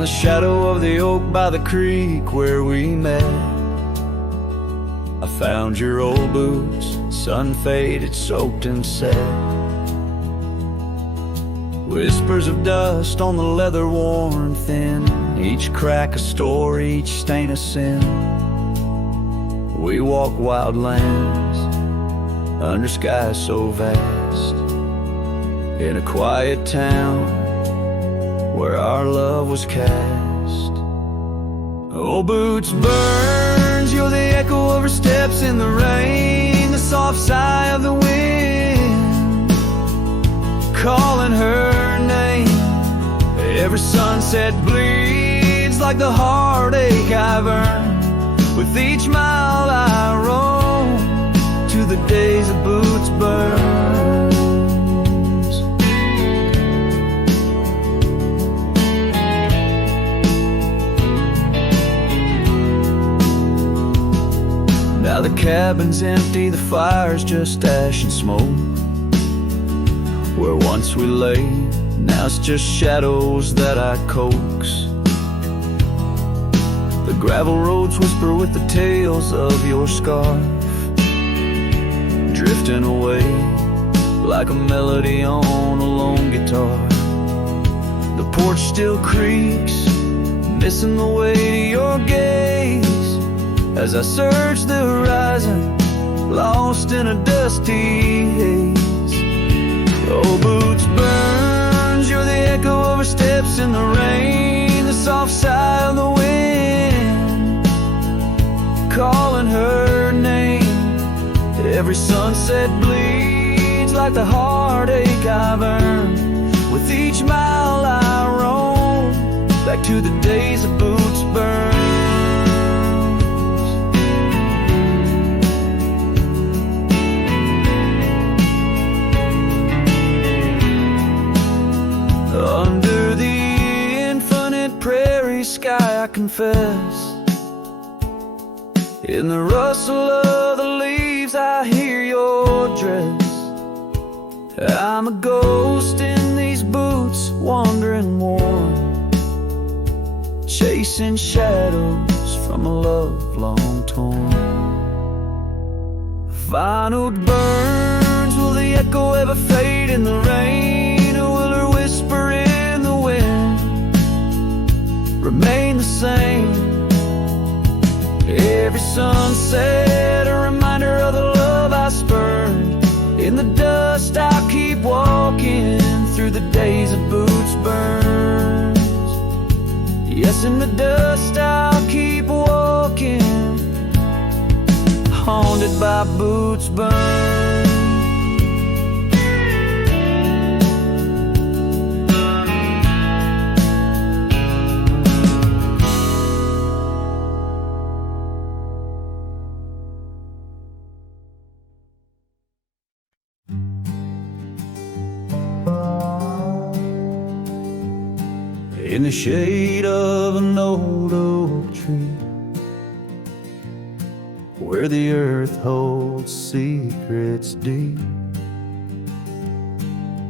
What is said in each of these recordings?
In the shadow of the oak by the creek where we met, I found your old boots, sun faded, soaked and set. Whispers of dust on the leather worn thin, each crack a story, each stain a sin. We walk wild lands under skies so vast, in a quiet town where our love was cast. Old boots burns, you're the echo of her steps in the rain, the soft sigh of the wind calling her name. Every sunset bleeds like the heartache I've earned. With each mile I roam to the days of boots burns. Now the cabin's empty, the fire's just ash and smoke. Where once we lay, now it's just shadows that I coax. The gravel roads whisper with the tales of your scarf, drifting away like a melody on a lone guitar. The porch still creaks, missing the way to your gaze, as I search the horizon, lost in a dusty haze. Old boots burns, you're the echo of her steps in the rain, the soft sigh of the wind calling her name. Every sunset bleeds like the heartache I've earned. With each mile I roam back to the days of boots burns. Under the infinite prairie sky I confess, in the rustle of the leaves I hear your dress. I'm a ghost in these boots, wandering worn, chasing shadows from a love long torn. Vinyl burns, will the echo ever fade in the rain, or will her whisper in the wind remain the same? Every sunset a reminder of the love I spurned. In the dust I'll keep walking through the days of boots burns. Yes, in the dust I'll keep walking, haunted by boots burns. In the shade of an old oak tree, where the earth holds secrets deep,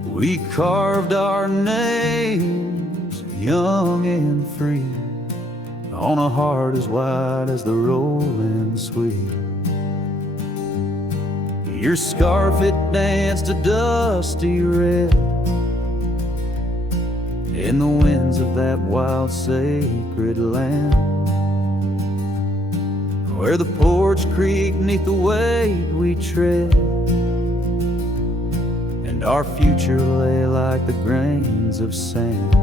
we carved our names, young and free, on a heart as wide as the rolling sweet. Your scarf, it danced a dusty red in the winds of that wild sacred land, where the porch creaked neath the weight we tread, and our future lay like the grains of sand.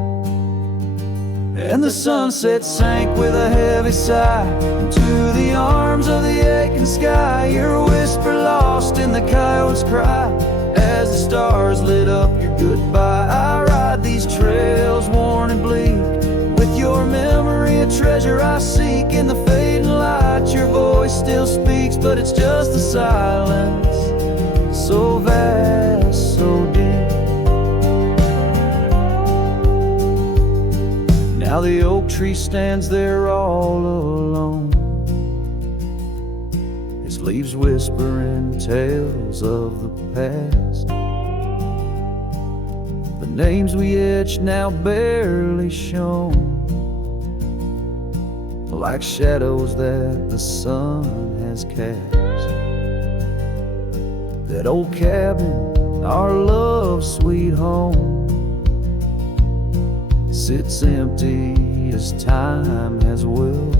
And the sunset sank with a heavy sigh into the arms of the aching sky, your whisper lost in the coyote's cry as the stars lit up your goodbye. I ride these trails worn and bleak, with your memory a treasure I seek. In the fading light your voice still speaks, but it's just the silence, so vast, so deep. Now the oak tree stands there all alone, its leaves whispering tales of the past. The names we etched now barely shown, like shadows that the sun has cast. That old cabin, our love's sweet home, sits empty as time has willed.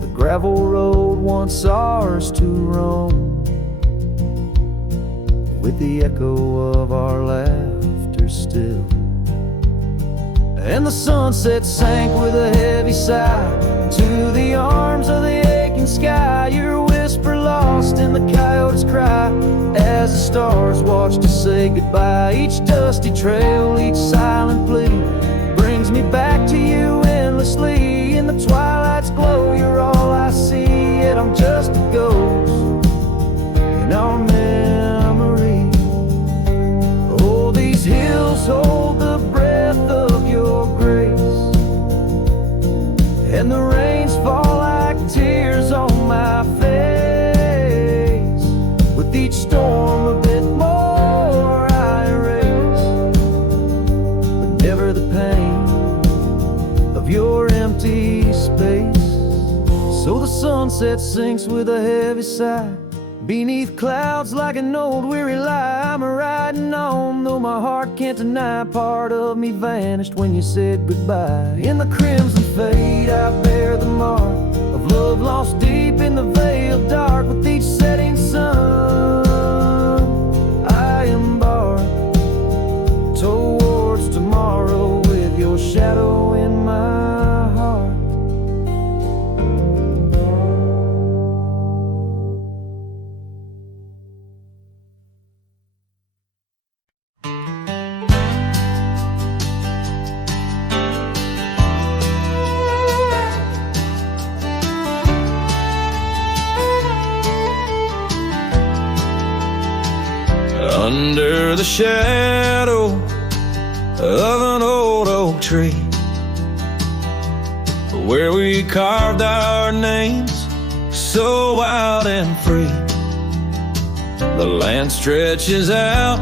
The gravel road once ours to roam, with the echo of our laughter still. And the sunset sank with a heavy sigh to the arms of the aching sky. Your whisper lost in the coyote's cry as the stars watched us say goodbye. Each dusty trail, each silent plea brings me back to you endlessly. In the twilight's glow, you're all I see, yet I'm just a ghost in our memory. Oh, these hills hold the breath of your grace, and the rains fall like tears on my face. With each storm a bit more I erase, but never the pain of your empty space. So the sunset sinks with a heavy sigh beneath clouds like an old weary lie. I'm riding on, though my heart can't deny. Part of me vanished when you said goodbye. In the crimson fade I bear the mark of love lost deep in the veil dark. With each setting sun I embark towards tomorrow with your shadow in my heart. Under the shadow of an old oak tree, where we carved our names so wild and free, the land stretches out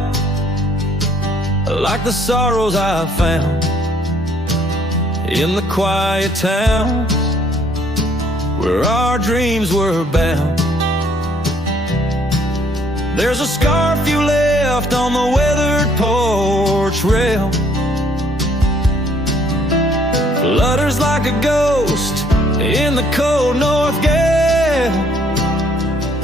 like the sorrows I've found in the quiet towns where our dreams were bound. There's a scarf you left on the weathered porch rail, flutters like a ghost in the cold north gale.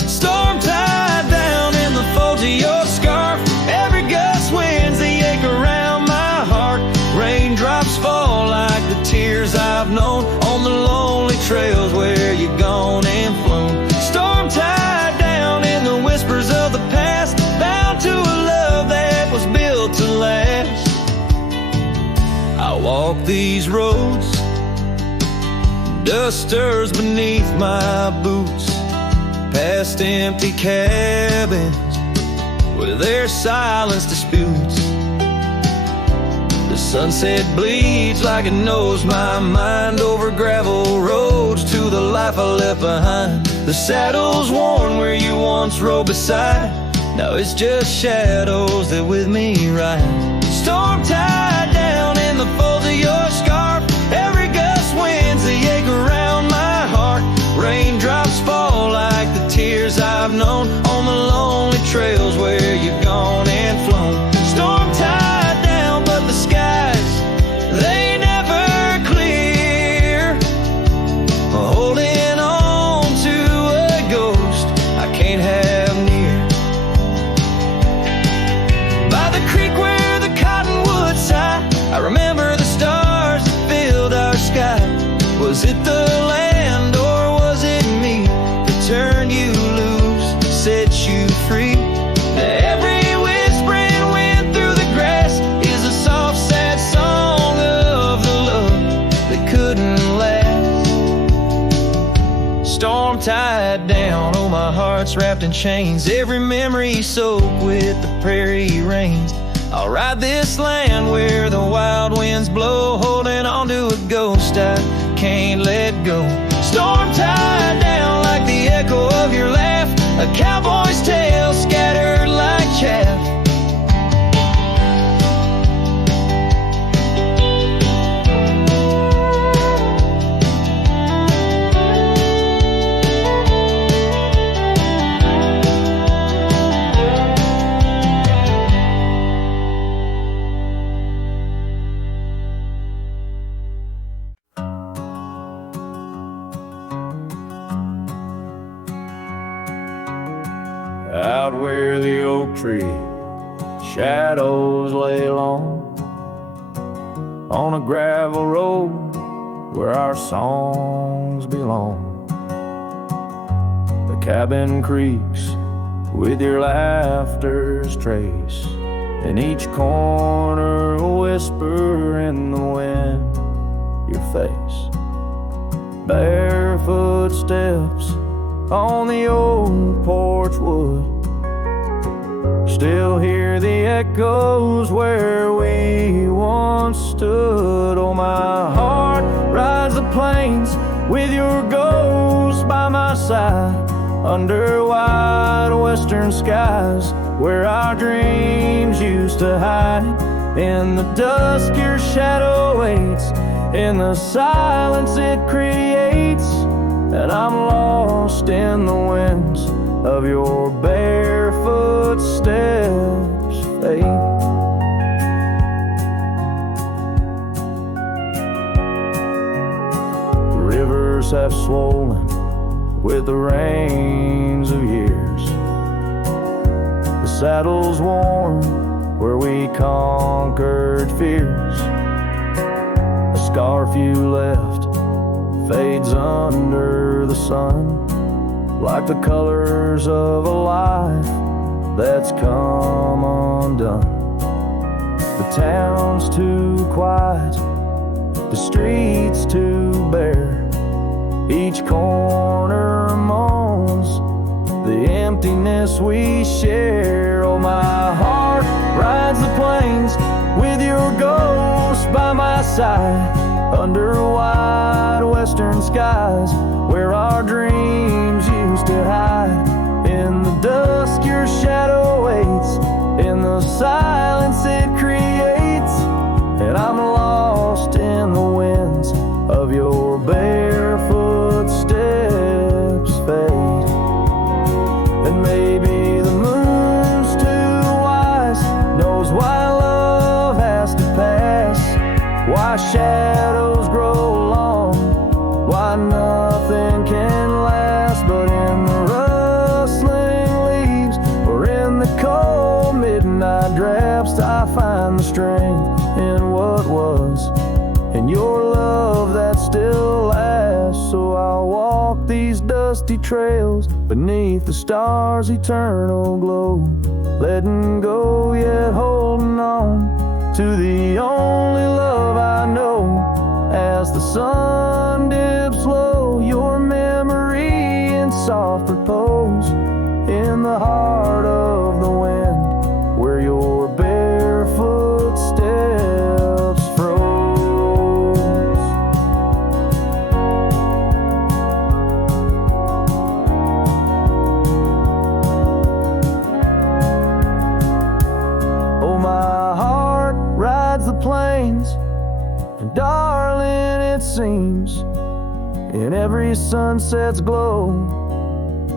Storm tied down in the folds of your scarf, every gust winds the ache around my heart. Raindrops fall like the tears I've known on the lonely trails where you've gone and flown. Storm tied down in the whispers of the past, bound to a love that was built to last. I walk these roads, dust stirs beneath my boots, past empty cabins with their silence disputes. The sunset bleeds like it knows my mind over gravel roads to the life I left behind. The saddle's worn where you once rode beside, now it's just shadows that with me ride. Storm tied down in the folds of your scarf, every gust winds the ache around my heart. Raindrops fall like the tears I've known on the lonely trails where you've gone and flown. Storm tied down, but the skies, they never clear. Holding on to a ghost I can't have near. By the creek where the cottonwoods sigh, I remember the stars that filled our sky. Was it the land or was it me that turned you loose, set you free? Every whispering wind through the grass is a soft, sad song of the love that couldn't last. Storm tied down, oh my heart's wrapped in chains, every memory soaked with the prairie rains. I'll ride this land where the wild winds blow, holding on to a ghost I can't let go. Storm tied down like the echo of your laugh, a cowboy's tale scattered like chaff. out where the oak tree shadows lay long, on a gravel road where our songs belong. The cabin creaks with your laughter's trace, in each corner a whisper in the wind, your face. Barefoot steps on the old porch wood, still hear the echoes where we once stood. Oh, my heart rides the plains with your ghost by my side, under wide western skies where our dreams used to hide. In the dusk your shadow waits, in the silence it creates, and I'm lost in the winds of your barefoot steps fade. The rivers have swollen with the rains of years, the saddle's worn where we conquered fears. A scarf you left fades under the sun, like the colors of a life that's come undone. The town's too quiet, the streets too bare, each corner moans the emptiness we share. Oh, my heart rides the plains with your ghost by my side, under wide western skies where our dreams used to hide. In the dusk your shadow waits, in the silence it creates, and I'm lost in the winds of your barefoot steps fade. And maybe the moon's too wise, knows why love has to pass, why shadows grow long, why nothing can last. But in the rustling leaves or in the cold midnight drafts, I find the strength in what was, in your love that still lasts. So I'll walk these dusty trails beneath the stars' eternal glow, letting go yet holding on to the only love I know. As the sun dips low, your memory in soft repose, in the heart of the wind where your barefoot steps froze. Oh, my heart rides the plains, and darling, it seems in every sunset's glow,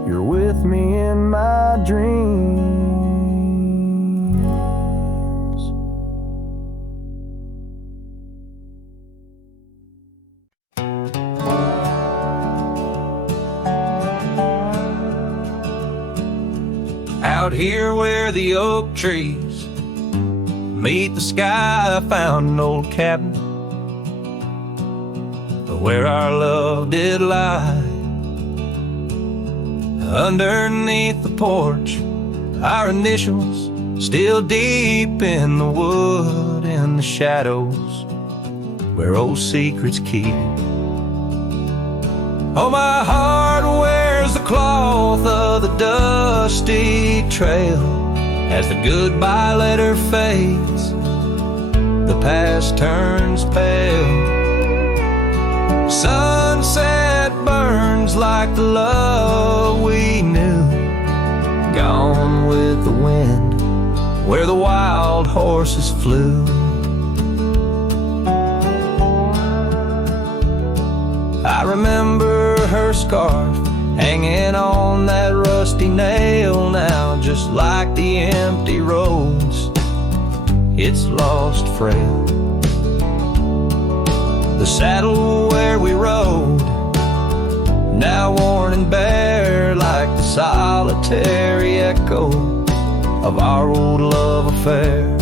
you're with me in my dreams. Out here where the oak trees meet the sky, I found an old cabin where our love did lie. Underneath the porch, our initials still deep in the wood, in the shadows where old secrets keep. Oh, my heart wears the cloth of the dusty trail as the goodbye letter fades, the past turns pale. Sunset burns like the love we knew, gone with the wind where the wild horses flew. I remember her scarf hanging on that rusty nail now, just like the empty roads, it's lost frail. The saddle where we rode, now worn and bare like the solitary echo of our old love affair.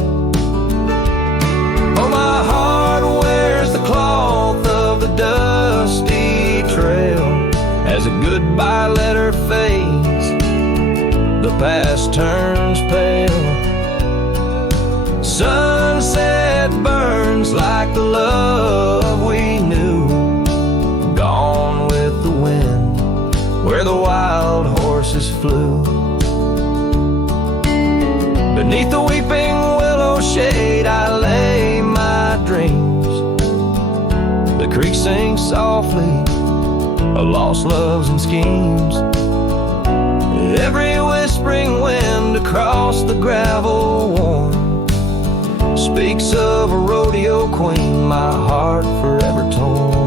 Oh, my heart wears the cloth of the dusty trail as a goodbye letter fades, the past turns pale. Sunset burns like the love we knew, gone with the wind where the wild horses flew. Beneath the weeping willow shade I lay my dreams. The creek sings softly of lost loves and schemes. Every whispering wind across the gravel worn speaks of a rodeo queen, my heart forever torn.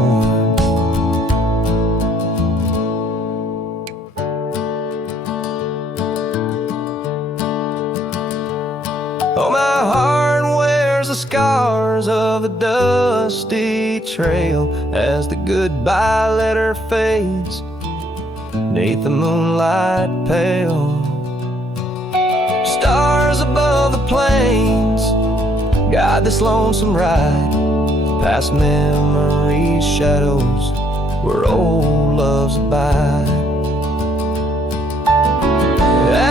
Oh, my heart wears the scars of a dusty trail as the goodbye letter fades, 'neath the moonlight pale. Stars above the plains guide this lonesome ride, past memories, shadows where old loves abide.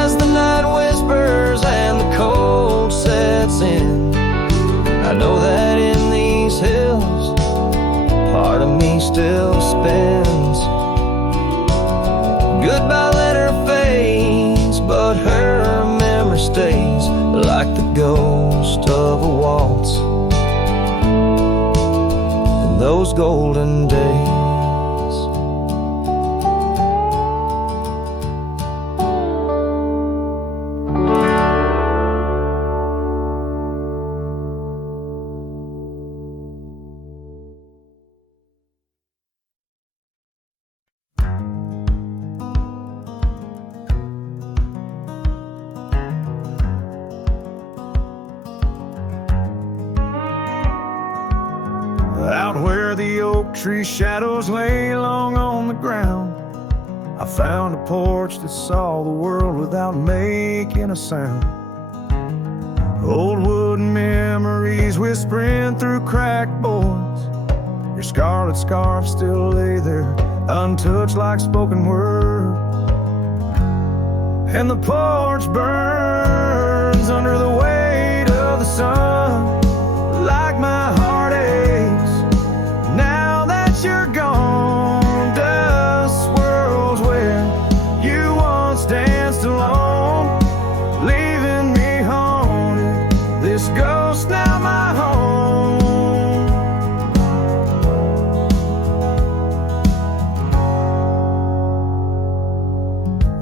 As the night whispers and the cold sets in, I know that in these hills part of me still spins. Goodbye letter fades, but her memory stays like the ghost of a waltz in those golden days. Out where the oak tree shadows lay long on the ground, I found a porch that saw the world without making a sound. Old wooden memories whispering through cracked boards. Your scarlet scarf still lay there, untouched like spoken word. And the porch burns under the weight of the sun, like my heart aches now that you're gone. Dust swirls where you once danced alone, leaving me haunted. This ghost now my home.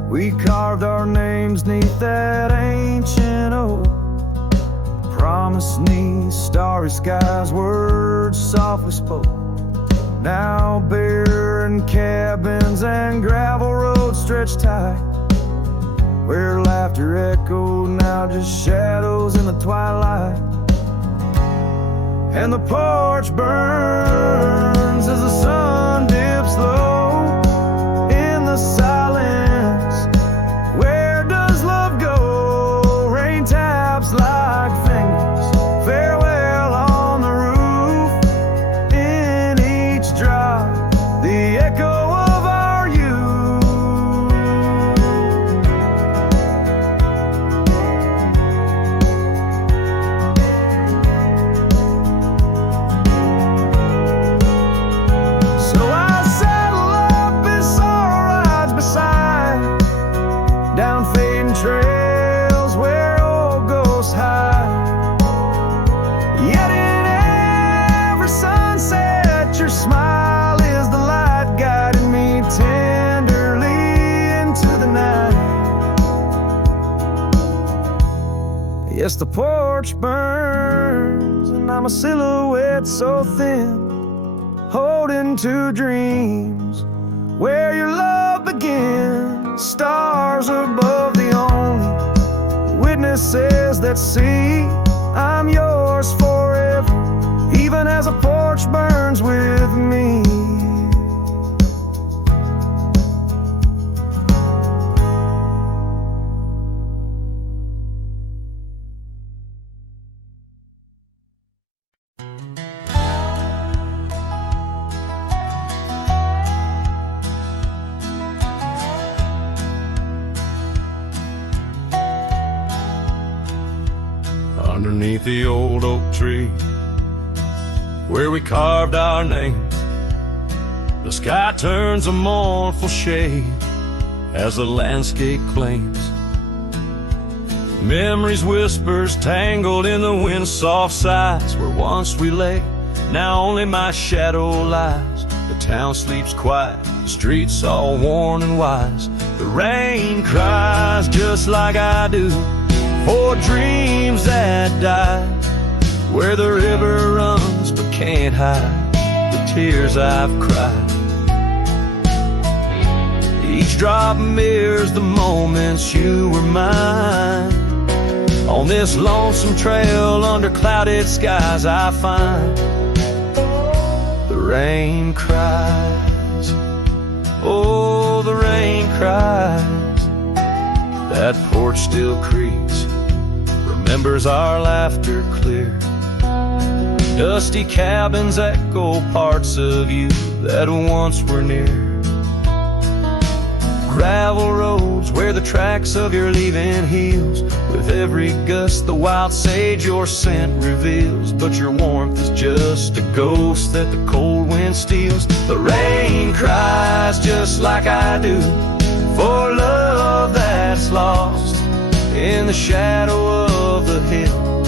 We carved our names 'neath that ancient oak. Promised me starry skies, words softly spoke. Now barren cabins and gravel roads stretch tight, where laughter echoed, now just shadows in the twilight. And the porch burns as the sun dips low in the silence. Where does love go? Rain taps like fingers, farewell on the roof. In each drop, the echo of our youth. So I saddle up as sorrow rides beside, down fading trails where old ghosts hide. Yet in every sunset, your smile is the light guiding me tenderly into the night. Yes, the porch burns, and I'm a silhouette so thin, holding to dreams where your love begins. Stars above, the only witnesses that see I'm yours forever, even as a porch burns with me. underneath the old oak tree where we carved our names. The sky turns a mournful shade as the landscape claims. Memories whispers tangled in the wind's soft sighs, where once we lay, now only my shadow lies. The town sleeps quiet, the streets all worn and wise. The rain cries just like I do for dreams that die, where the river runs but can't hide the tears I've cried. Each drop mirrors the moments you were mine. On this lonesome trail under clouded skies I find the rain cries. Oh, the rain cries. That porch still creaks, remembers our laughter clear. Dusty cabins echo parts of you that once were near. Gravel roads where the tracks of your leaving heals. With every gust the wild sage your scent reveals, but your warmth is just a ghost that the cold wind steals. The rain cries just like I do for love that's lost in the shadow of the hill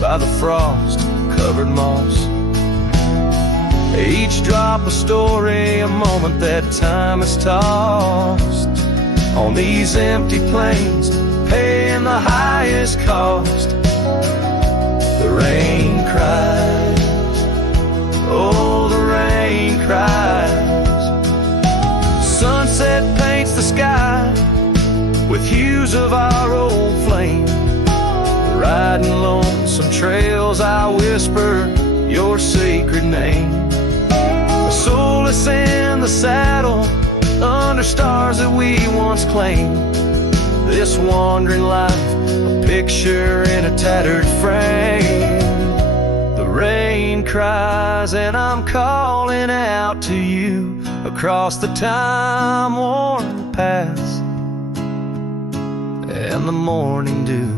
by the frost-covered moss. Each drop a story, a moment that time has tossed on these empty plains, paying the highest cost. The rain cries. Oh, the rain cries. Sunset paints the sky with hues of our old flame. Riding lonesome trails I whisper your sacred name. Soulless in the saddle, under stars that we once claimed. This wandering life, a picture in a tattered frame. The rain cries and I'm calling out to you across the time-worn paths and the morning dew.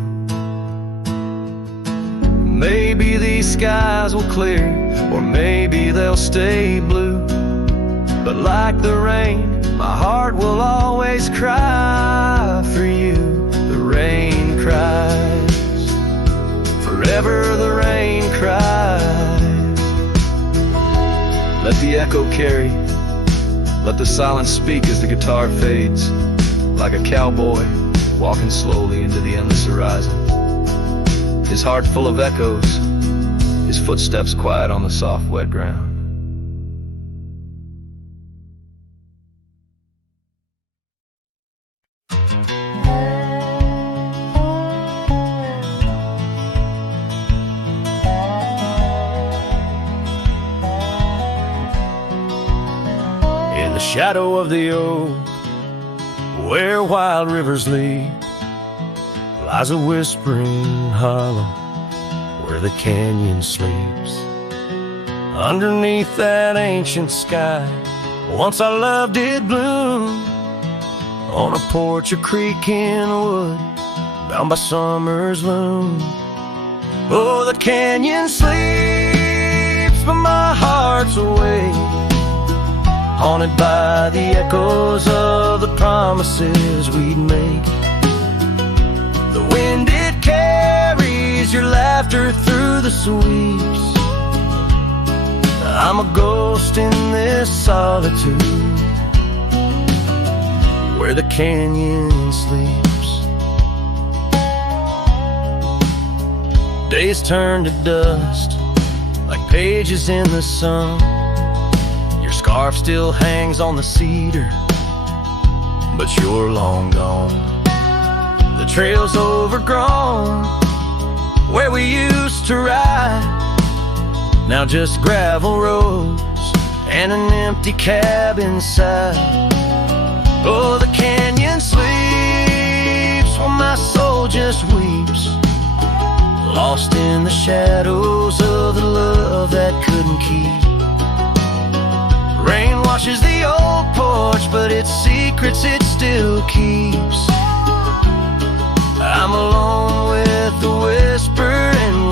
Maybe these skies will clear, or maybe they'll stay blue. But like the rain, my heart will always cry for you. The rain cries, forever the rain cries. Let the echo carry, let the silence speak as the guitar fades, like a cowboy walking slowly into the endless horizon. His heart full of echoes, his footsteps quiet on the soft, wet ground. In the shadow of the oak, where wild rivers lead, lies a whispering hollow where the canyon sleeps. Underneath that ancient sky, once our love did bloom. On a porch, a creek in wood, bound by summer's loom. Oh, the canyon sleeps, but my heart's awake, haunted by the echoes of the promises we'd make. The wind, it carries your laughter through the sweeps. I'm a ghost in this solitude where the canyon sleeps. Days turn to dust like pages in the sun. Your scarf still hangs on the cedar, but you're long gone. The trail's overgrown where we used to ride, now just gravel roads and an empty cab inside. Oh, the canyon sleeps while my soul just weeps, lost in the shadows of the love that couldn't keep. Rain washes the old porch, but its secrets it still keeps. I'm alone with the whisper and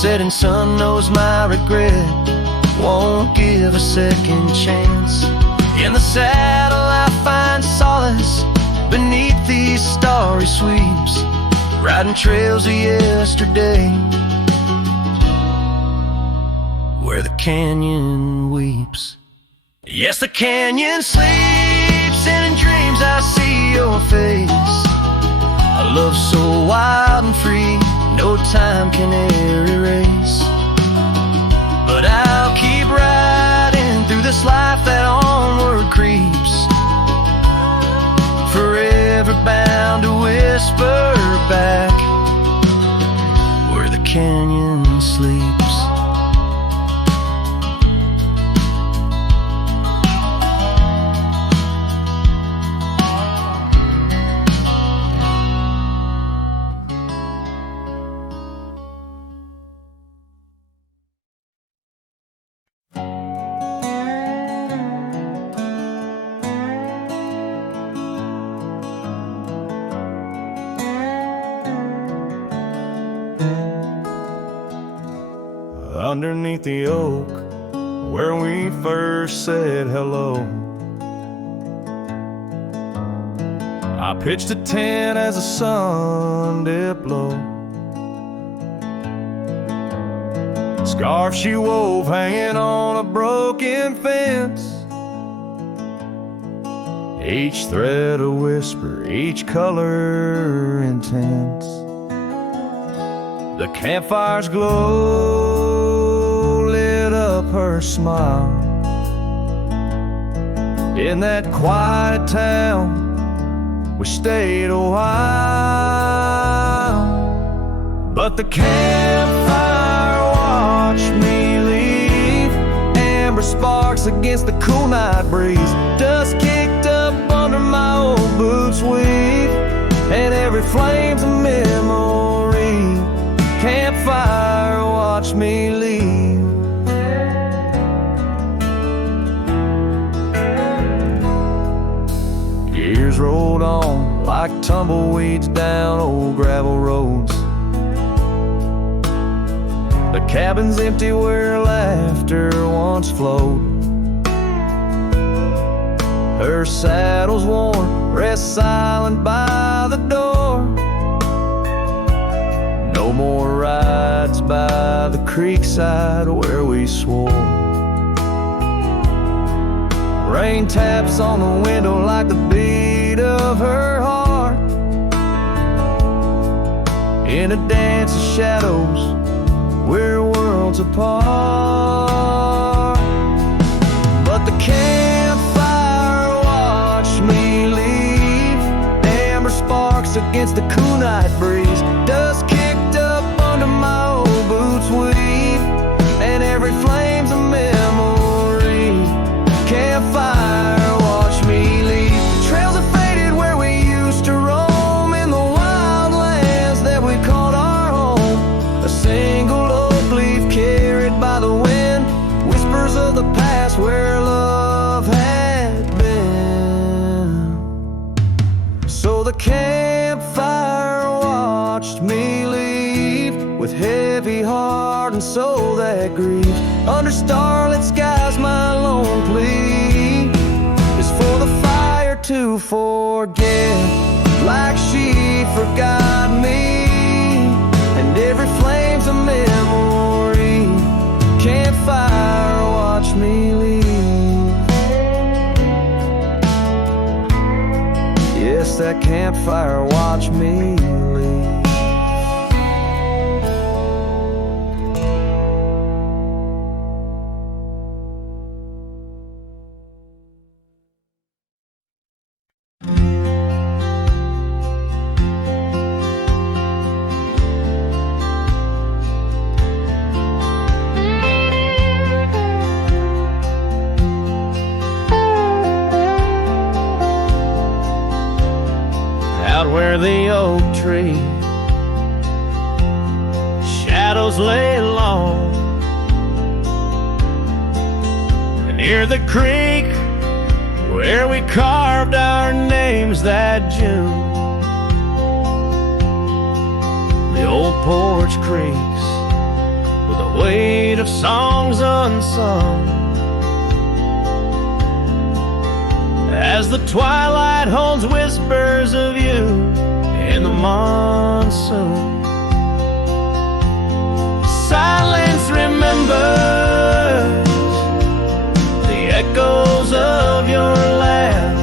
setting sun knows my regret won't give a second chance. In the saddle I find solace beneath these starry sweeps, riding trails of yesterday where the canyon weeps. Yes, the canyon sleeps, and in dreams I see your face. A love so wild and free, no time can e'er erase. But I'll keep riding through this life that onward creeps, forever bound to whisper back where the canyon sleeps. Underneath the oak where we first said hello, I pitched a tent as the sun dipped low. Scarf she wove hanging on a broken fence, each thread a whisper, each color intense. The campfire's glow lit up her smile. In that quiet town we stayed a while, but the campfire watched me leave. Amber sparks against the cool night breeze, dust kicked up under my old boots weave, and every flame's a memory. Campfire watch me leave. Years rolled on like tumbleweeds down old gravel roads. The cabin's empty where laughter once flowed. Her saddle's worn, rests silent by the door. No more rides by the creekside where we swore. Rain taps on the window like the beat of her heart, in a dance of shadows we're worlds apart. But the campfire watched me leave. Amber sparks against the cool night breeze, dust kicked up under my old boots weave, and every flame's a memory. Campfire watch me leave. Trails have faded where we used to roam, in the wild lands that we called our home. A single oak leaf carried by the wind, whispers of the past where love had been. So the campfire watched me leave, with heavy heart and soul that grieves. Under starlit skies my lone plea is for the fire to forget, like she forgot me, and every flame's a memory. Campfire watch me leave. Yes, that campfire watch me leave. Out where the oak tree shadows lay long, and near the creek where we carved our names that June, the old porch creaks weight of songs unsung. As the twilight holds whispers of you in the monsoon. Silence remembers the echoes of your laugh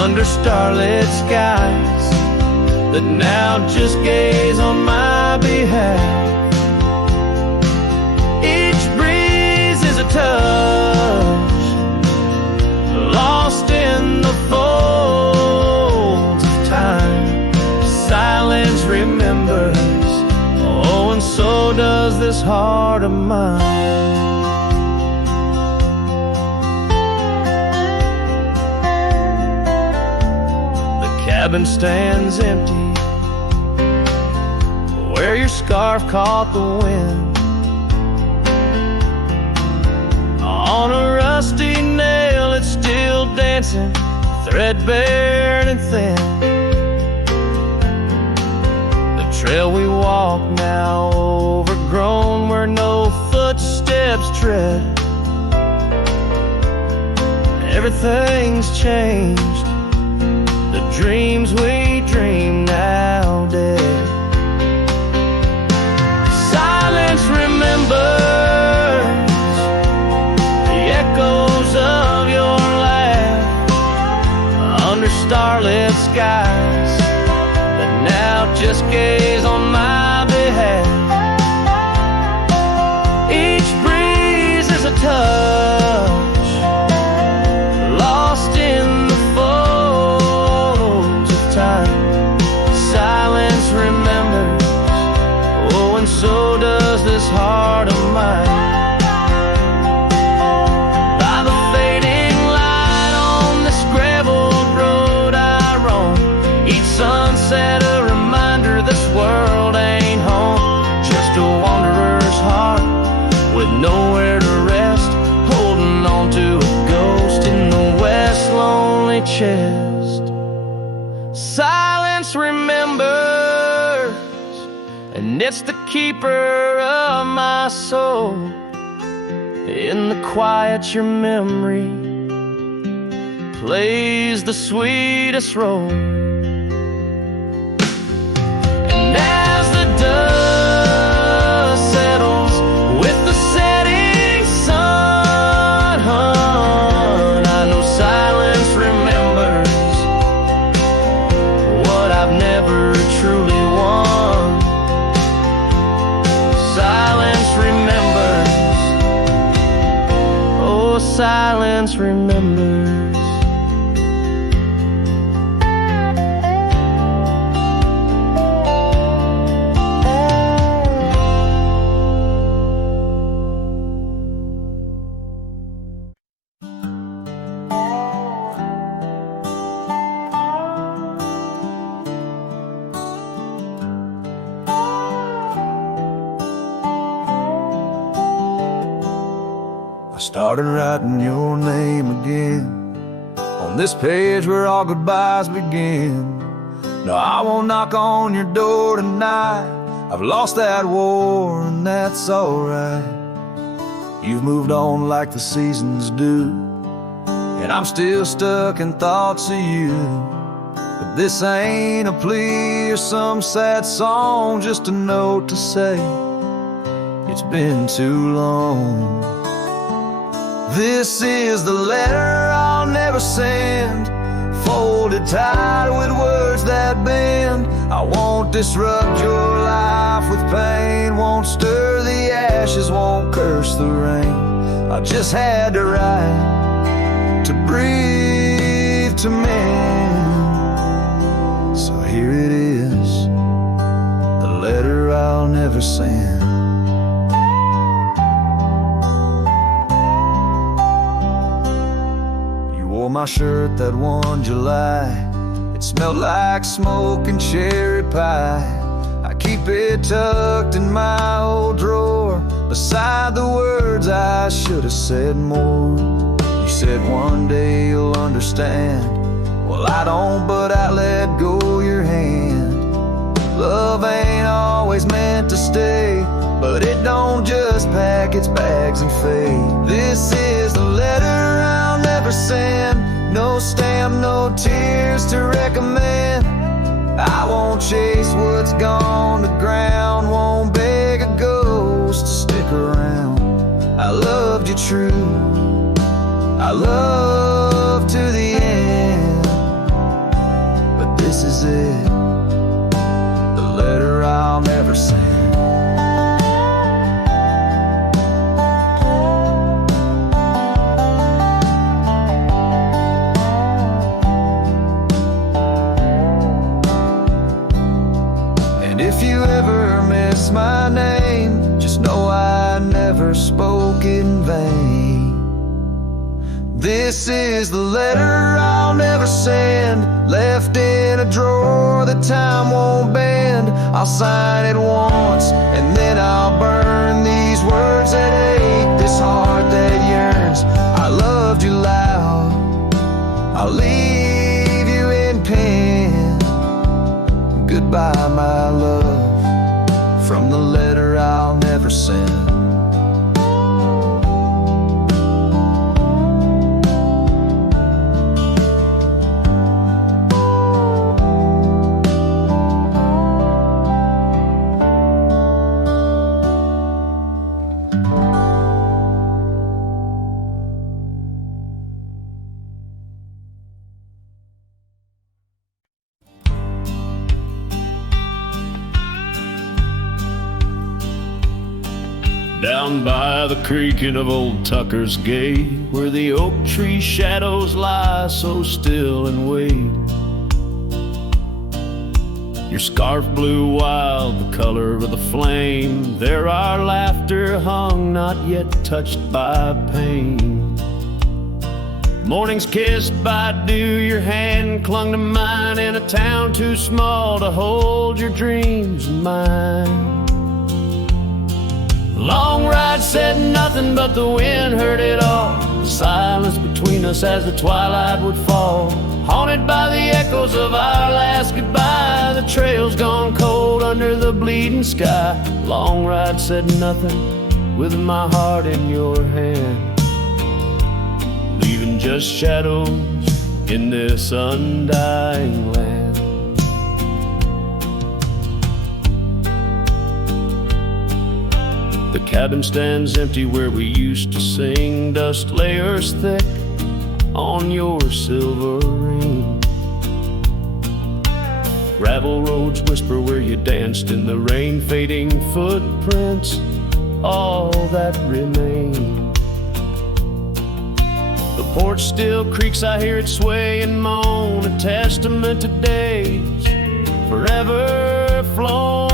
under starlit skies that now just gaze on my behalf. Each breeze is a touch, lost in the folds of time. Silence remembers, oh, and so does this heart of mine. The cabin stands empty where your scarf caught the wind. On a rusty nail it's still dancing, threadbare and thin. The trail we walk now overgrown where no footsteps tread. Everything's changed, the dreams we dream now dead. Silence remembers the echoes of your laugh under starlit skies that now just gaze on my behalf. Each breeze is a touch, lost in the folds of time. Silence remembers, oh, and so does this heart of mine. By the fading light on this graveled road I roam, each sunset a reminder this world ain't home. Just a wanderer's heart with nowhere to rest, holding on to a ghost in the west lonely chest. Silence remembers, and it's the keeper of my soul. In the quiet your memory plays the sweetest role. And as the dust settles with the setting sun, I know silence remembers what I've never truly won. Silence remembers, oh, silence remembers. I started writing your name again on this page where all goodbyes begin. No, I won't knock on your door tonight. I've lost that war and that's alright. You've moved on like the seasons do, and I'm still stuck in thoughts of you. But this ain't a plea or some sad song, just a note to say it's been too long. This is the letter I'll never send, folded tight with words that bend. I won't disrupt your life with pain, won't stir the ashes, won't curse the rain. I just had to write, to breathe, to mend. So here it is, the letter I'll never send. Wore my shirt that one July. It smelled like smoke and cherry pie. I keep it tucked in my old drawer, beside the words I should have said more. You said one day you'll understand. Well, I don't, but I let go your hand. Love ain't always meant to stay, but it don't just pack its bags and fade. This is the letter I'll never send. No stamp, no tears to recommend. I won't chase what's gone to ground, won't beg a ghost to stick around. I loved you true, I love to the end, but this is it, the letter I'll never send. And if you ever miss my name, just know I never spoke in vain. This is the letter I'll never send, left in a drawer that time won't bend. I'll sign it once and then I'll burn these words that ache, this heart that yearns. I loved you loud, I'll leave you in pen. Goodbye my love, from the letter I'll never send. Down by the creaking of old Tucker's Gate, where the oak tree shadows lie so still and wait. Your scarf blew wild, the color of the flame. There our laughter hung, not yet touched by pain. Morning's kissed by dew, your hand clung to mine in a town too small to hold your dreams in mine. Long ride said nothing, but the wind heard it all. The silence between us as the twilight would fall, haunted by the echoes of our last goodbye. The trail's gone cold under the bleeding sky. Long ride said nothing, with my heart in your hand, leaving just shadows in this undying land. The cabin stands empty where we used to sing, dust layers thick on your silver ring. Gravel roads whisper where you danced in the rain, fading footprints, all that remain. The porch still creaks, I hear it sway and moan, a testament to days forever flown.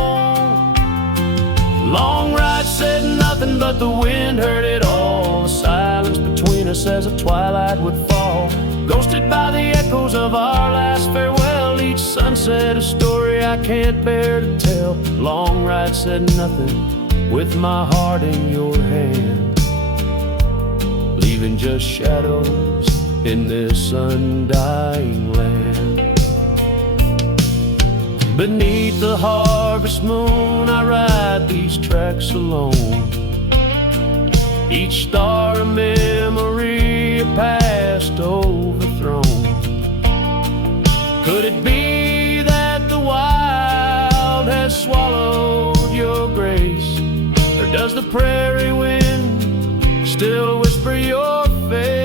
Long ride said nothing, but the wind heard it all. The silence between us as the twilight would fall, ghosted by the echoes of our last farewell. Each sunset a story I can't bear to tell. Long ride said nothing, with my heart in your hand, leaving just shadows in this undying land. Beneath the harvest moon I ride these tracks alone, each star a memory, a past overthrown. Could it be that the wild has swallowed your grace, or does the prairie wind still whisper your face?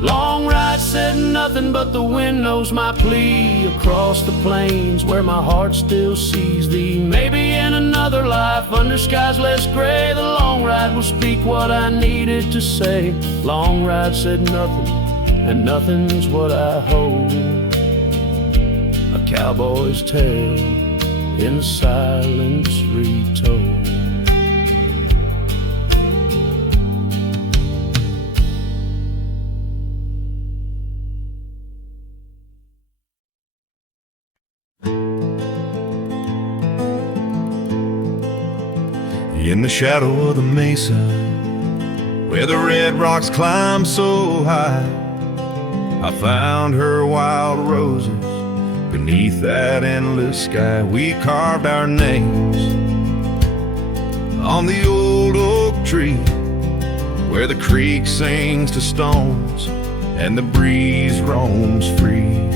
Long ride said nothing, but the wind knows my plea across the plains where my heart still sees thee. Maybe in another life under skies less gray, the long ride will speak what I needed to say. Long ride said nothing, and nothing's what I hold, a cowboy's tale in silence retold. In the shadow of the mesa, where the red rocks climb so high, I found her wild roses beneath that endless sky. We carved our names on the old oak tree, where the creek sings to stones and the breeze roams free.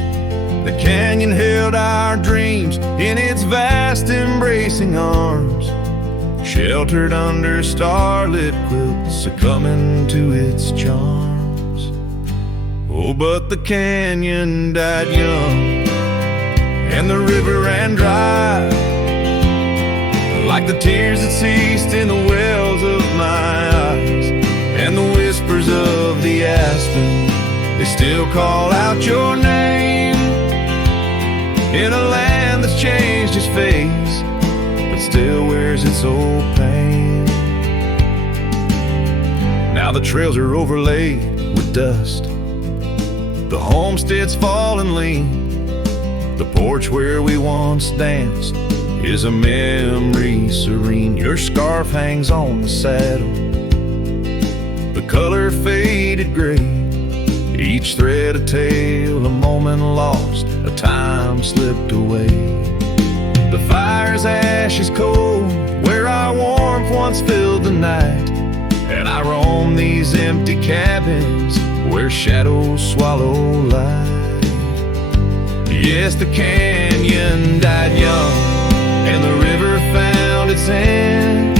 The canyon held our dreams in its vast embracing arms, sheltered under starlit quilts, succumbing to its charms. Oh, but the canyon died young, and the river ran dry, like the tears that ceased in the wells of my eyes. And the whispers of the aspen, they still call out your name, in a land that's changed its face, but still wears its old pain. Now the trails are overlaid with dust, the homestead's fallen lean. The porch where we once danced is a memory serene. Your scarf hangs on the saddle, the color faded gray, each thread a tale, a moment lost, a time slipped away. The fire's ashes cold, where our warmth once filled the night, and I roam these empty cabins where shadows swallow light. Yes, the canyon died young, and the river found its end,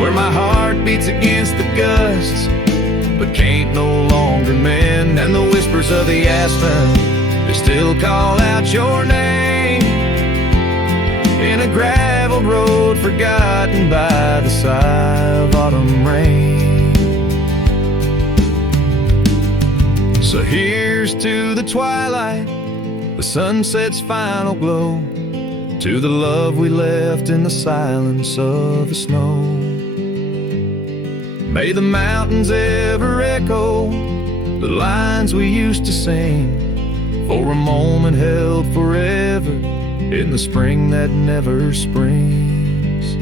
where my heart beats against the gusts, but can't no longer mend. And the whispers of the aspen, they still call out your name, in a gravel road forgotten by the sigh of autumn rain. So here's to the twilight, the sunset's final glow, to the love we left in the silence of the snow. May the mountains ever echo the lines we used to sing, for a moment held forever in the spring that never springs.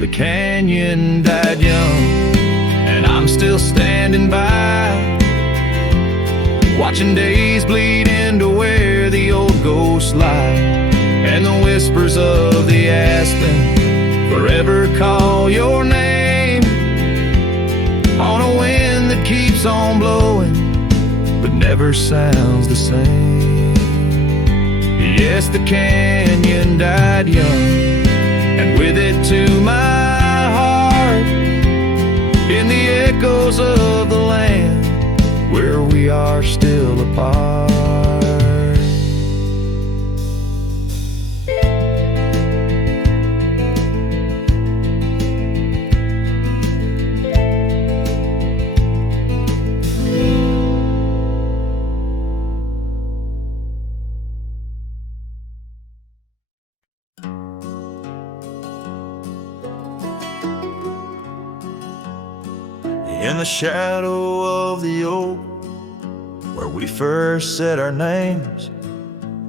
The canyon died young, and I'm still standing by, watching days bleed into where the old ghosts lie. And the whispers of the aspen forever call your name, on a wind that keeps on blowing but never sounds the same. Yes, the canyon died young, and with it to my heart, in the echoes of the land where we are still apart. In the shadow of the oak, where we first said our names,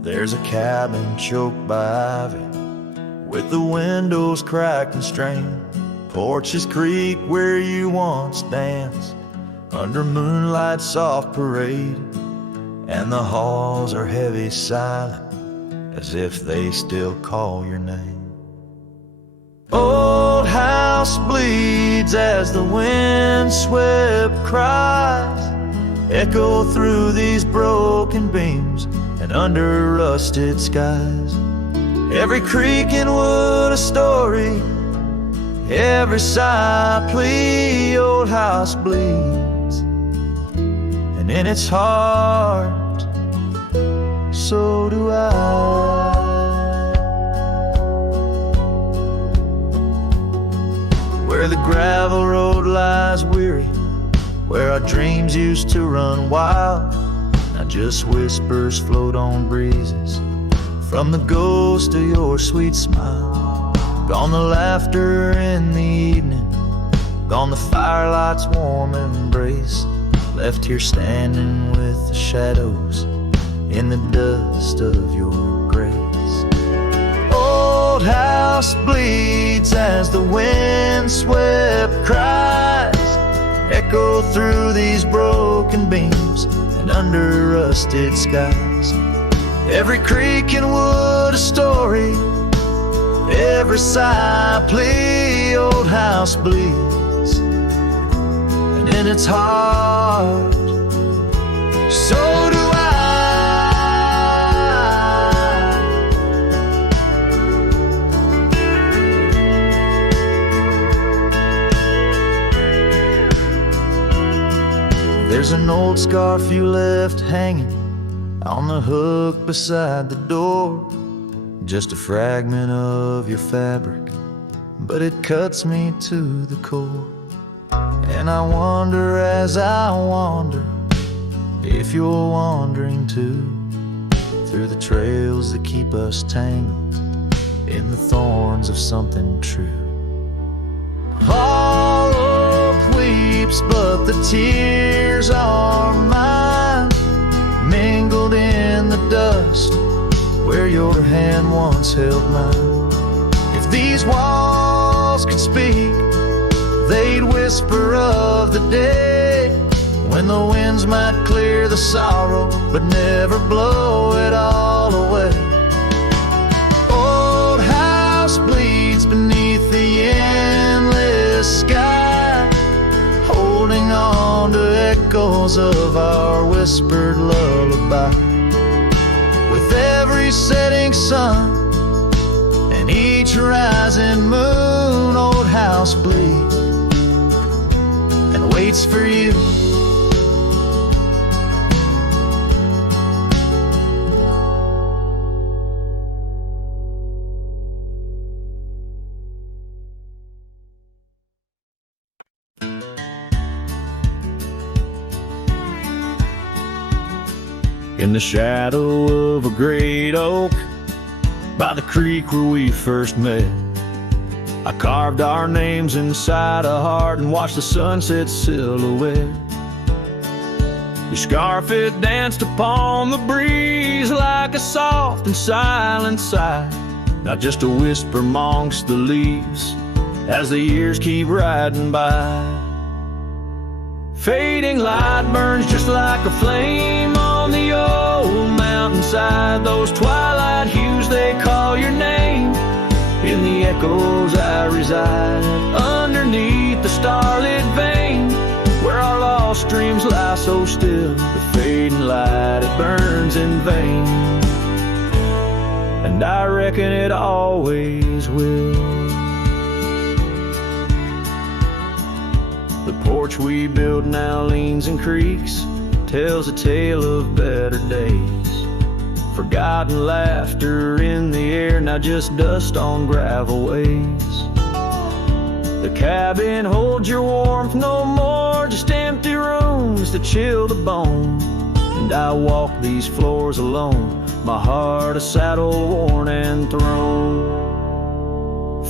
there's a cabin choked by ivy, with the windows cracked and strained. Porches creak where you once danced, under moonlight's soft parade, and the halls are heavy silent, as if they still call your name. Old house bleeds as the wind-swept cries echo through these broken beams and under rusted skies. Every creak and wood a story, every sigh a plea. Old house bleeds, and in its heart, so do I. Where the gravel road lies weary, where our dreams used to run wild, now just whispers float on breezes from the ghost of your sweet smile. Gone the laughter in the evening, gone the firelight's warm embrace, left here standing with the shadows in the dust of your grace. Old house bleeds as the wind-swept cries echo through these broken beams and under rusted skies. Every creek and wood a story, Every sigh plea, old house bleeds, and in its heart, so do I. There's an old scarf you left hanging on the hook beside the door. Just a fragment of your fabric, but it cuts me to the core. And I wonder as I wander if you're wandering too, through the trails that keep us tangled in the thorns of something true. All hope weeps, but the tears are mine, mingled in the dust where your hand once held mine. If these walls could speak, they'd whisper of the day when the winds might clear the sorrow but never blow it all away. Old house bleeds beneath the endless sky, holding on to echoes of our whispered lullaby. With every setting sun and each rising moon, old house bleeds and waits for you. In the shadow of a great oak by the creek where we first met, I carved our names inside a heart and watched the sunset silhouette. Your scarf, it danced upon the breeze like a soft and silent sigh, not just a whisper amongst the leaves as the years keep riding by. Fading light burns just like a flame on the old mountainside. Those twilight hues, they call your name. In the echoes I reside, underneath the starlit vein, where our lost dreams lie so still. The fading light, it burns in vain, and I reckon it always will. The porch we built now leans and creaks, tells a tale of better days. Forgotten laughter in the air, now just dust on gravel ways. The cabin holds your warmth no more, just empty rooms to chill the bone. And I walk these floors alone, my heart a saddle worn and thrown.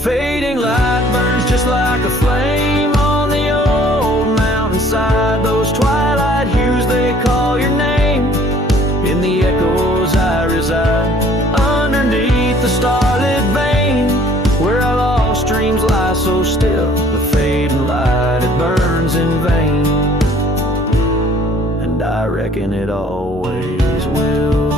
Fading light burns just like a flame on the old mountainside. Those twilight hues, they call your name. In the echoes I reside, underneath the starlit vein, where our lost dreams lie so still. The fading light, it burns in vain, and I reckon it always will.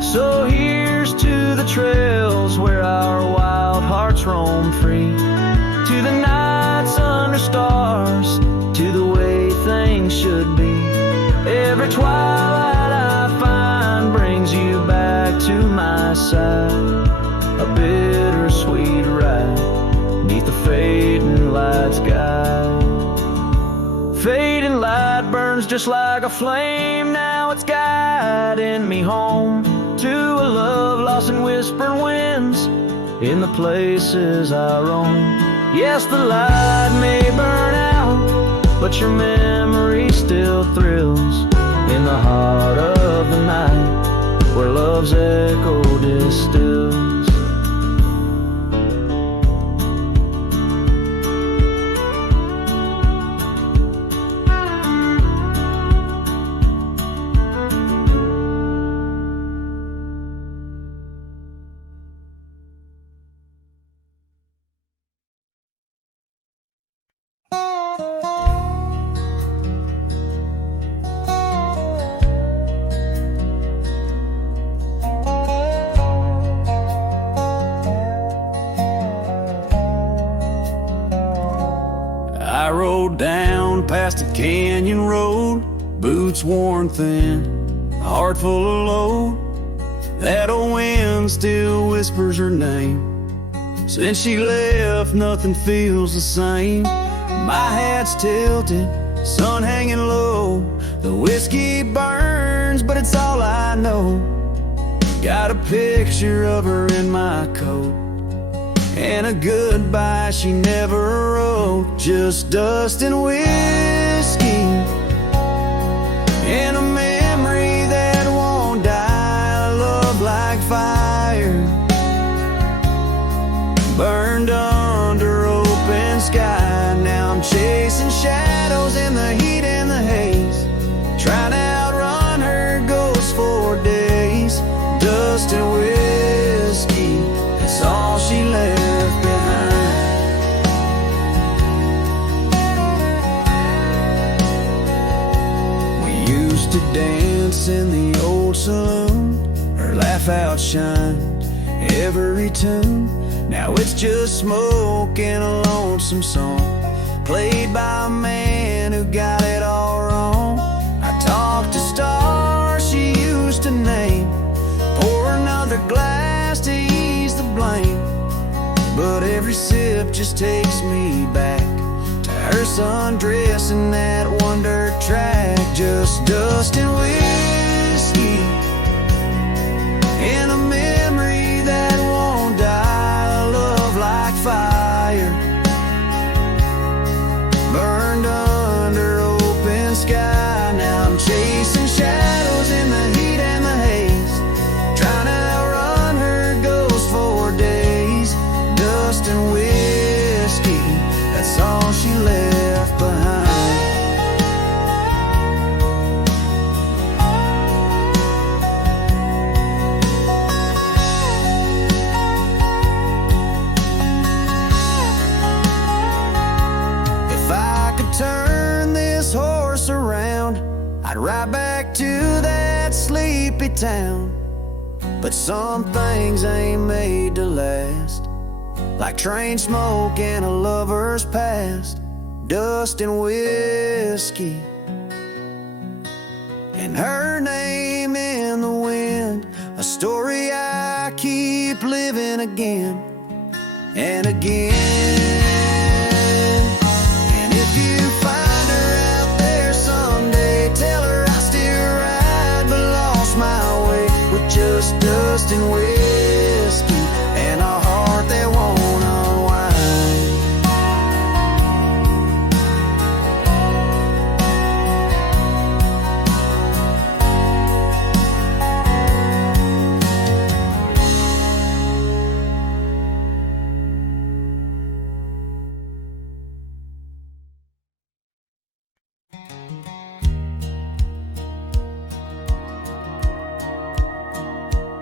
So here's to the trails where our wild hearts roam free, to the nights under stars, to the way things should be. Every twilight I find brings you back to my side, a bittersweet ride neath the fading light sky. Fading light burns just like a flame, now it's guiding me home to a love lost in whispering winds in the places I roam. Yes, the light may burn out, but your memory still thrills in the heart of the night, where love's echo distills. past a canyon road, boots worn thin, a heart full of load. That old wind still whispers her name. Since she left, nothing feels the same. My hat's tilted, sun hanging low. The whiskey burns, but it's all I know. Got a picture of her in my coat, and a goodbye she never wrote. Just dust and whiskey, and a memory that won't die. Love like fire, burned under open sky. Now I'm chasing shadows in the heat and the haze, trying to outrun her ghost for days. Dust and whiskey, that's all she left behind. We used to dance in the old saloon, her laugh outshined every tune. Now it's just smoke and a lonesome song, played by a man who got it all wrong. I talk to stars she used to name, pour another glass to ease the blame. But every sip just takes me back to her sundress and that one dirt track. Just dust and whiskey, and a memory that won't die. Love like fire, burned under open sky. Now I'm chasing shadows in the heat and the haze, trying to outrun her ghost for days. Dust and whiskey, that's all she left behind. If I could turn this horse around, I'd ride back to that sleepy town. But some things ain't made to last, like train smoke and a lover's past. Dust and whiskey, and her name in the wind, a story I keep living again and again. And if you find her out there someday, tell her I still ride but lost my way, with just dust and whiskey and a heart that won't unwind.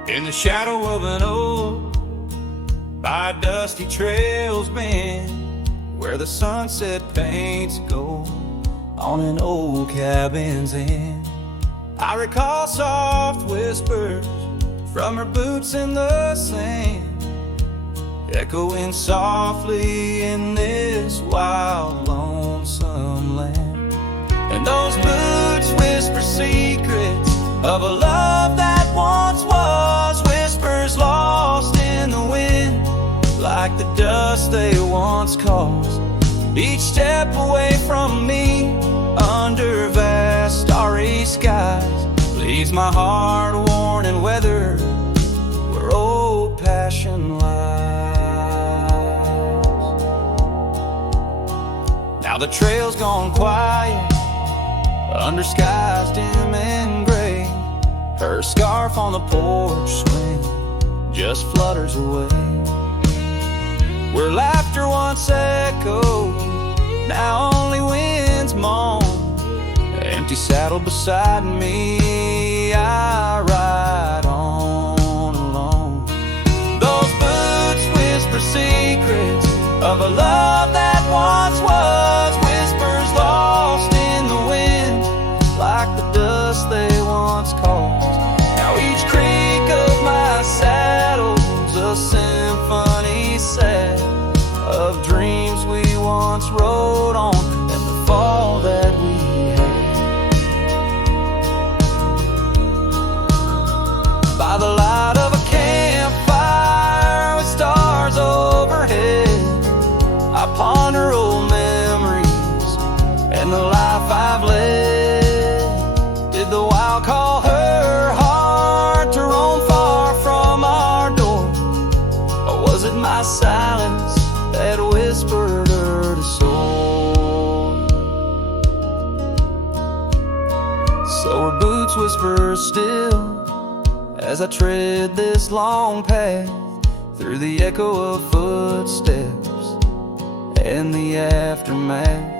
In the shadow of an oak, by dusty trails bend, where the sunset paints gold on an old cabin's end, I recall soft whispers from her boots in the sand, echoing softly in this wild, lonesome land. And those boots whisper secrets of a love that once was, whispers lost in the wind, like the dust they once caused. Each step away from me, under vast starry skies, leaves my heart worn and weathered, where old passion lies. Now the trail's gone quiet, under skies dim and gray. Her scarf on the porch swing just flutters away. Where laughter once echoed, now only winds moan. Empty saddle beside me, I ride on alone. Those boots whisper secrets of a love that once was, whispers lost in the wind, like the dust they once caused. Now each creak of my saddle's a symphony set of dreams we once rode on, and the fall that whisper still as I tread this long path through the echo of footsteps and the aftermath.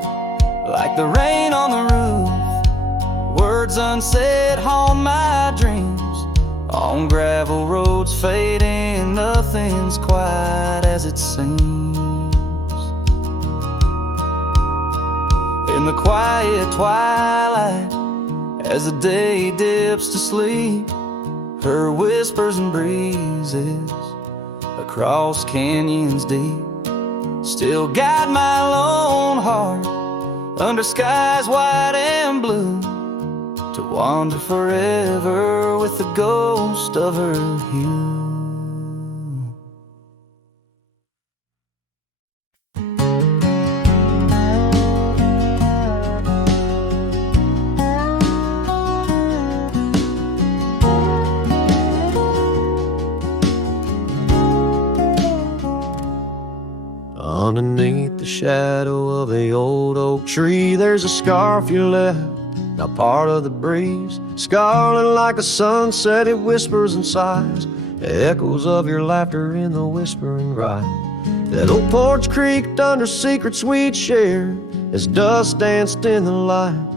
Like the rain on the roof, words unsaid haunt my dreams. On gravel roads fading, nothing's quite as it seems. In the quiet twilight, as the day dips to sleep, her whispers and breezes across canyons deep still guide my lone heart under skies white and blue, to wander forever with the ghost of her hue. Underneath the shadow of the old oak tree, there's a scarf you left, now part of the breeze. Scarlet like a sunset, it whispers and sighs, echoes of your laughter in the whispering ride. That old porch creaked under secret sweet share as dust danced in the light,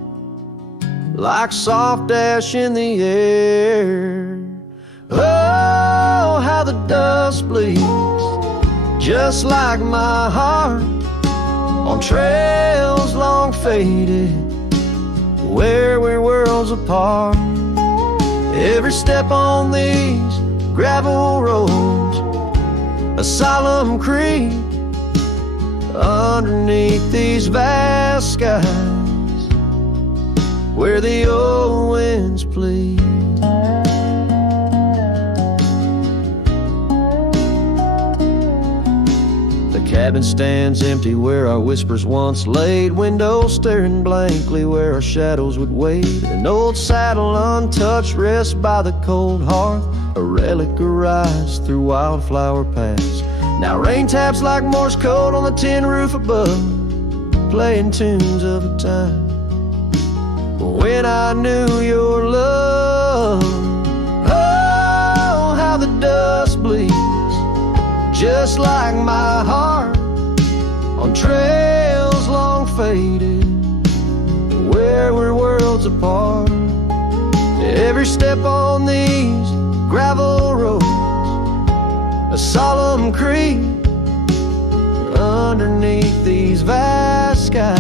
like soft ash in the air. Oh, how the dust bleeds, just like my heart, on trails long faded, where we're worlds apart. Every step on these gravel roads, a solemn creed, underneath these vast skies, where the old winds plead. Cabin stands empty where our whispers once laid, windows staring blankly where our shadows would wade. An old saddle untouched rests by the cold hearth, a relic arise through wildflower paths. Now rain taps like Morse code on the tin roof above, playing tunes of a time when I knew your love. Oh, how the dust bleeds, just like my heart, on trails long faded, where we're worlds apart. Every step on these gravel roads, a solemn creed, underneath these vast skies,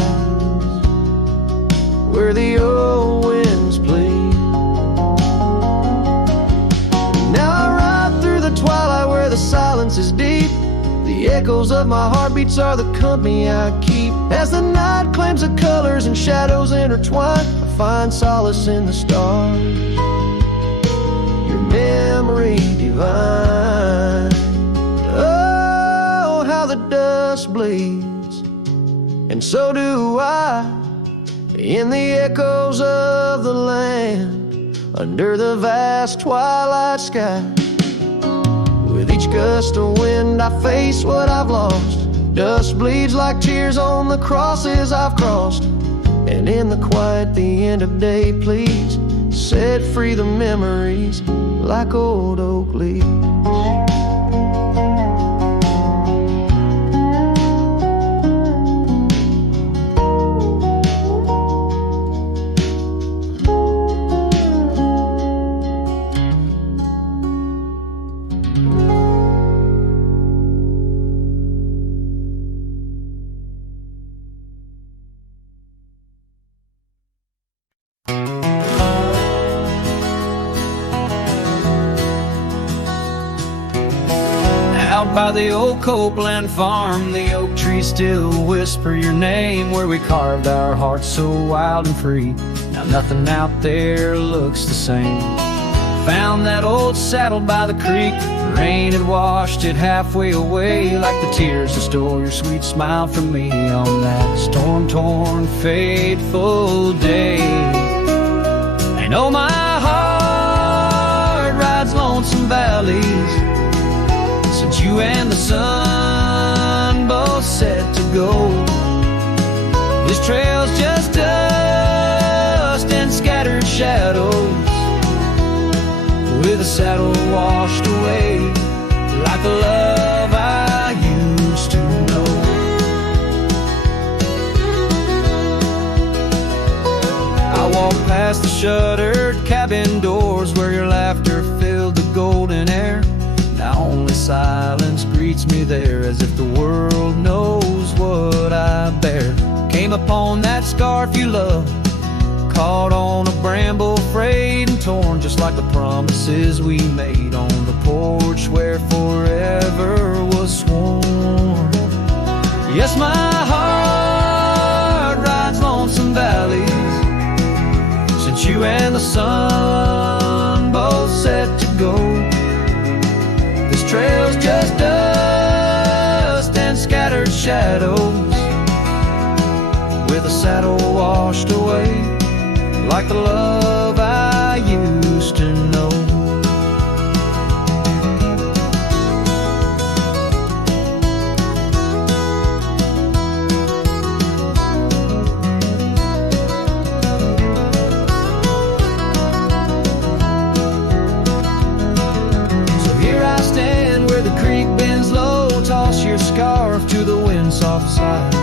where the old winds plead. Now I ride through the twilight where the silence is deep. The echoes of my heartbeats are the company I keep. As the night claims the colors and shadows intertwine, I find solace in the stars, your memory divine. Oh, how the dust bleeds, and so do I, in the echoes of the land, under the vast twilight sky. With each gust of wind I face what I've lost. Dust bleeds like tears on the crosses I've crossed. And in the quiet, the end of day, please set free the memories like old oak leaves. Out by the old Copeland farm, the oak trees still whisper your name, where we carved our hearts so wild and free. Now nothing out there looks the same. Found that old saddle by the creek, the rain had washed it halfway away, like the tears that stole your sweet smile from me on that storm-torn, fateful day. And oh, my heart rides lonesome valleys since you and the sun both set to go. This trail's just dust and scattered shadows, the shuttered cabin doors where your laughter filled the golden air. Now only silence greets me there, as if the world knows what I bear. Came upon that scarf you love, caught on a bramble, frayed and torn, just like the promises we made on the porch where forever was sworn. Yes, my heart rides lonesome valleys since you and the sun both set to go. This trail's just dust and scattered shadows, with a saddle washed away like the love I used to know. So here I stand where the creek bends low, toss your scarf to the wind's soft side.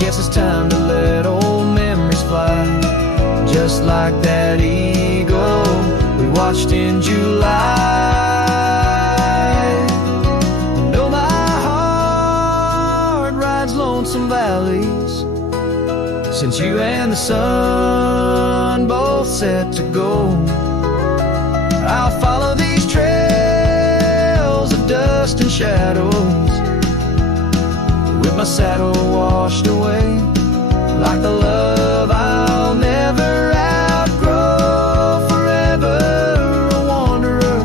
Guess it's time to let old memories fly, just like that eagle we watched in July. No, my heart rides lonesome valleys since you and the sun both set to go. I'll follow these trails of dust and shadows, with my saddle washed away like the love I'll never outgrow. Forever a wanderer,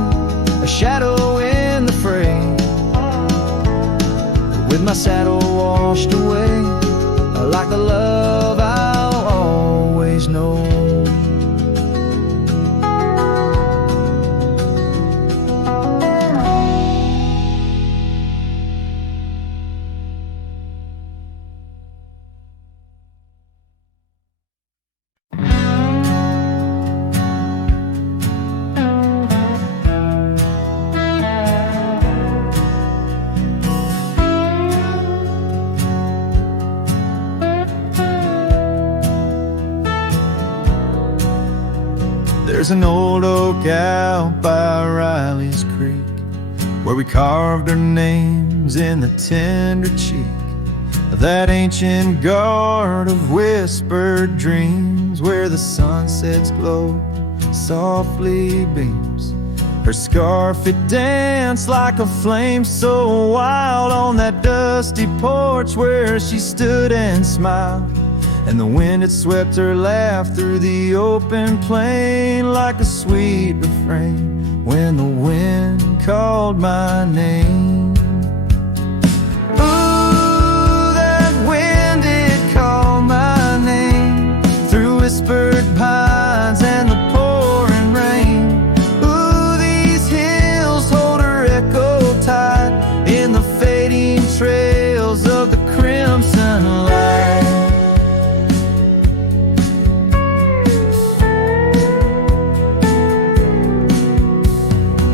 a shadow in the fray, with my saddle washed away like the love I'll always know. There's an old oak out by Riley's Creek, where we carved our names in the tender cheek of that ancient guard of whispered dreams, where the sunset's glow softly beams. Her scarf, it danced like a flame so wild on that dusty porch where she stood and smiled. And the wind had swept her laugh through the open plain like a sweet refrain when the wind called my name. Ooh, that wind did call my name through whispered pines and the pouring rain. Ooh, these hills hold her echo tight in the fading trails of the crimson light.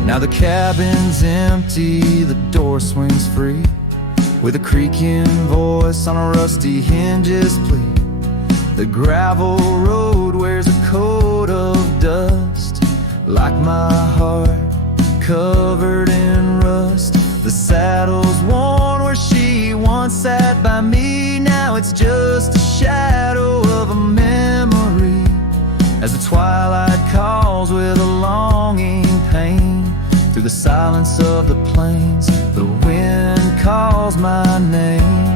Now the cabin's empty, the door swings free, with a creaking voice on a rusty hinge's plea. The gravel road wears a coat of dust, like my heart covered in rust. The saddle's worn where she once sat by me, now it's just a shadow of a memory, as the twilight calls with a longing pain. Through the silence of the plains, the wind calls my name.